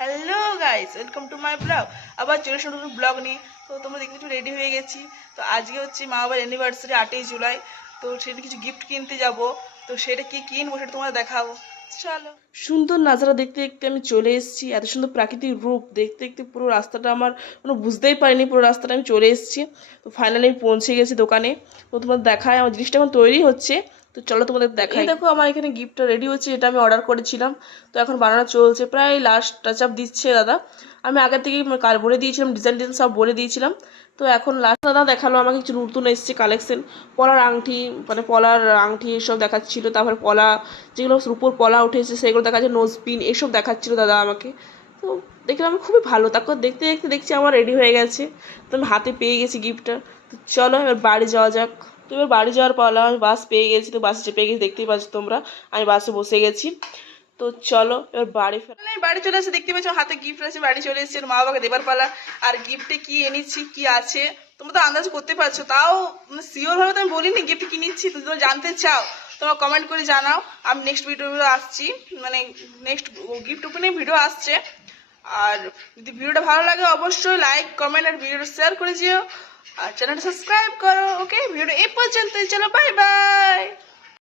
Hello guys, welcome to my blog. আবার চলে এসে নতুন ব্লগ নিয়ে। তো তোমরা দেখতে একটু রেডি হয়ে গেছি। তো আজকে হচ্ছে মা বাবার অ্যানিভার্সারি 8ই জুলাই। তো সেটা কিছু গিফট কিনতে যাব। তো সেটা কি কিনবো সেটা তোমরা দেখাবো। চলো। সুন্দর নাজারা দেখতে দেখতে আমি চলে এসেছি। এত সুন্দর প্রাকৃতিক রূপ দেখতে দেখতে পুরো রাস্তাটা আমার বুঝতেই পারিনি পুরো রাস্তাটা আমি চলে এসেছি। তো ফাইনালি আমি পৌঁছে গেছি দোকানে। তো তোমাদের দেখায় আমার জিনিসটা এখন তৈরি হচ্ছে। তো চলো তোমাদের দেখাই। দেখো আমার এখানে গিফটটা রেডি হচ্ছে, এটা আমি অর্ডার করেছিলাম। তো এখন বানানো চলছে, প্রায় লাস্ট টাচ আপ দিচ্ছে দাদা। আমি আগে থেকে কাল বলে দিয়েছিলাম, ডিজাইন ডিজাইন সব বলে দিয়েছিলাম। তো এখন লাস্ট দাদা দেখালো আমাকে কিছু নতুন এসছে কালেকশন। পলার আংটি, মানে পলার আংটি এসব দেখাচ্ছিল। তারপরে পলা, যেগুলো রূপোর পলা উঠেছে সেগুলো দেখাচ্ছে, নোজ পিন এসব দেখাচ্ছিল দাদা আমাকে। তো দেখলাম খুবই ভালো। তারপর দেখতে দেখতে দেখছি আমার রেডি হয়ে গেছে। তো আমি হাতে পেয়ে গেছি গিফটটা। তো চলো এবার বাড়ি যাওয়া যাক। তো এবার বাড়ি যাওয়ার পালা, আমি বাস পেয়ে গেছি। তো বাসে চেপে গেছি, দেখতেই পাচ্ছ তোমরা। আমি বাসে বসে গেছি। তো চলো এবার বাড়ি বাড়ি চলে আসে, দেখতে পাচ্ছ হাতে গিফট আছে। বাড়ি চলে এসেছে, মা বাবাকে দেবার পালা। আর গিফটে কি এনেছি কি আছে তোমরা তো আন্দাজ করতে পারছো। তাও শিওর ভাবে তো আমি বলিনি গিফট কি নিচ্ছি। তো তোমরা জানতে চাও তোমরা কমেন্ট করে জানাও। আমি নেক্সট ভিডিও আসছি, মানে নেক্সট গিফট ওপেনিং ভিডিও আসছে। আর যদি ভিডিওটা ভালো লাগে অবশ্যই লাইক কমেন্ট আর ভিডিওটা শেয়ার করে দিও। আর চ্যানেলটা সাবস্ক্রাইব করো। ওকে, ভিডিওটা এই পর্যন্তই। চলো বাই বাই।